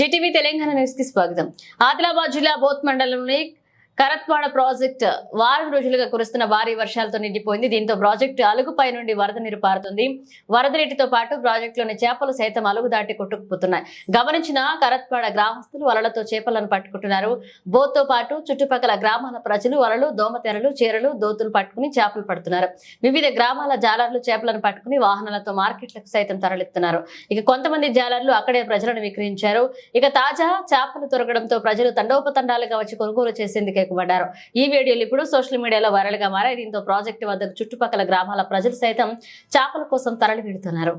Zee TV Telangana news కి స్వాగతం. ఆదిలాబాద్ జిల్లా బోత్ మండలంలోని కరత్వాడ ప్రాజెక్ట్ వారం రోజులుగా కురుస్తున్న భారీ వర్షాలతో నిండిపోయింది. దీంతో ప్రాజెక్టు అలుగుపై నుండి వరద నీరు పారుతుంది. వరద నీటితో పాటు ప్రాజెక్టులోని చేపలు సైతం అలుగు దాటి కొట్టుకుపోతున్నాయి. గమనించిన కరత్వాడ గ్రామస్తులు వలలతో చేపలను పట్టుకుంటున్నారు. బోత్తో పాటు చుట్టుపక్కల గ్రామాల ప్రజలు వలలు, దోమతెరలు, చీరలు, దోతులు పట్టుకుని చేపలు పడుతున్నారు. వివిధ గ్రామాల జాలర్లు చేపలను పట్టుకుని వాహనాలతో మార్కెట్లకు సైతం తరలిస్తున్నారు. ఇక కొంతమంది జాలర్లు అక్కడే ప్రజలను విక్రయించారు. ఇక తాజా చేపలు దొరకడంతో ప్రజలు తండోపతండాలుగా వచ్చి కొనుగోలు చేసేందుకు పడ్డారు. ఈ వీడియోలు ఇప్పుడు సోషల్ మీడియాలో వైరల్ గా మారాయి. దీంతో ప్రాజెక్టు వద్ద చుట్టుపక్కల గ్రామాల ప్రజలు సైతం చేపల కోసం తరలి వెళ్తున్నారు.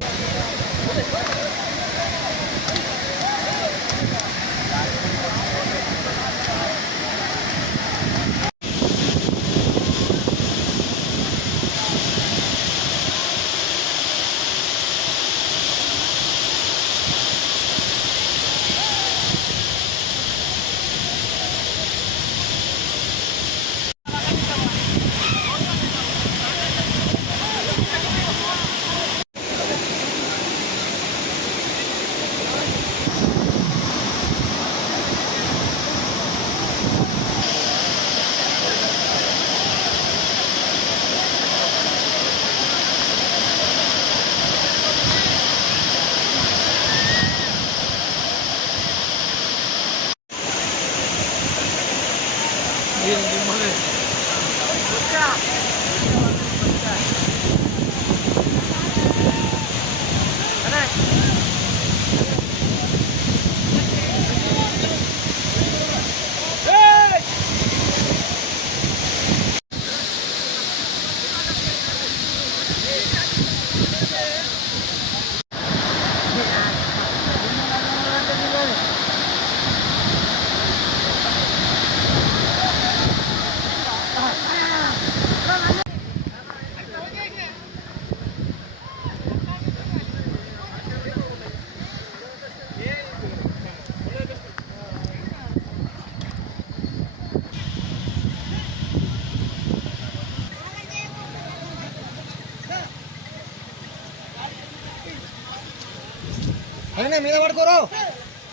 అనే మీద పడుకోరు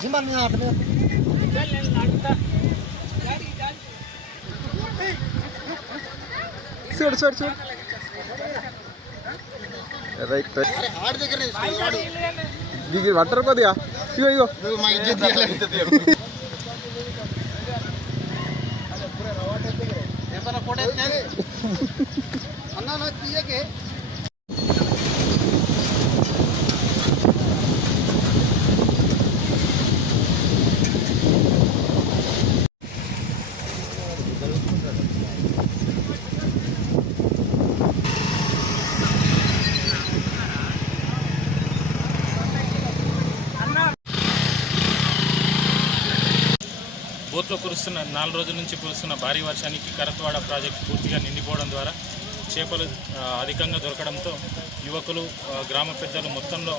జింబాల్ మీద ఆట మీద చూడు చూడు చూడు రైట్ రైట్ ఆడి దగ్గర ఆడు దిగి వట్టరు కొద్దిగా ఇగో ఇగో మా ఇజ్జత్ తీయాలి ఏమన్నా ఫోటో ఎత్తే అన్నా నా తీయకే బోత్లో కురుస్తున్న 4 రోజుల నుంచి కురుస్తున్న భారీ వర్షానికి కరత్వాడ ప్రాజెక్టు పూర్తిగా నిండిపోవడం ద్వారా చేపలు అధికంగా దొరకడంతో యువకులు, గ్రామ పెద్దలు మొత్తంలో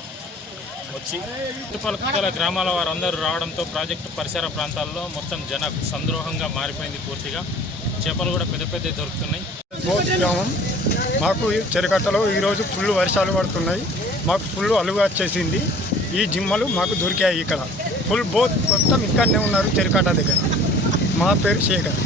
వచ్చి చుట్టుపక్కల గ్రామాల వారందరూ రావడంతో ప్రాజెక్టు పరిసర ప్రాంతాల్లో మొత్తం జన సంద్రోహంగా మారిపోయింది. పూర్తిగా చేపలు కూడా పెద్ద పెద్ద దొరుకుతున్నాయి. బోత్ గ్రామం మాకు చెరుకట్టలో ఈరోజు ఫుల్ వర్షాలు పడుతున్నాయి. మాకు ఫుల్ అలుగు వచ్చేసింది. ఈ జిమ్మలు మాకు దొరికాయి. ఇక్కడ ఫుల్ బోత్ మొత్తం ఇక్కడనే ఉన్నారు చెరుకట్ట దగ్గర. మా పేరు శేఖర్.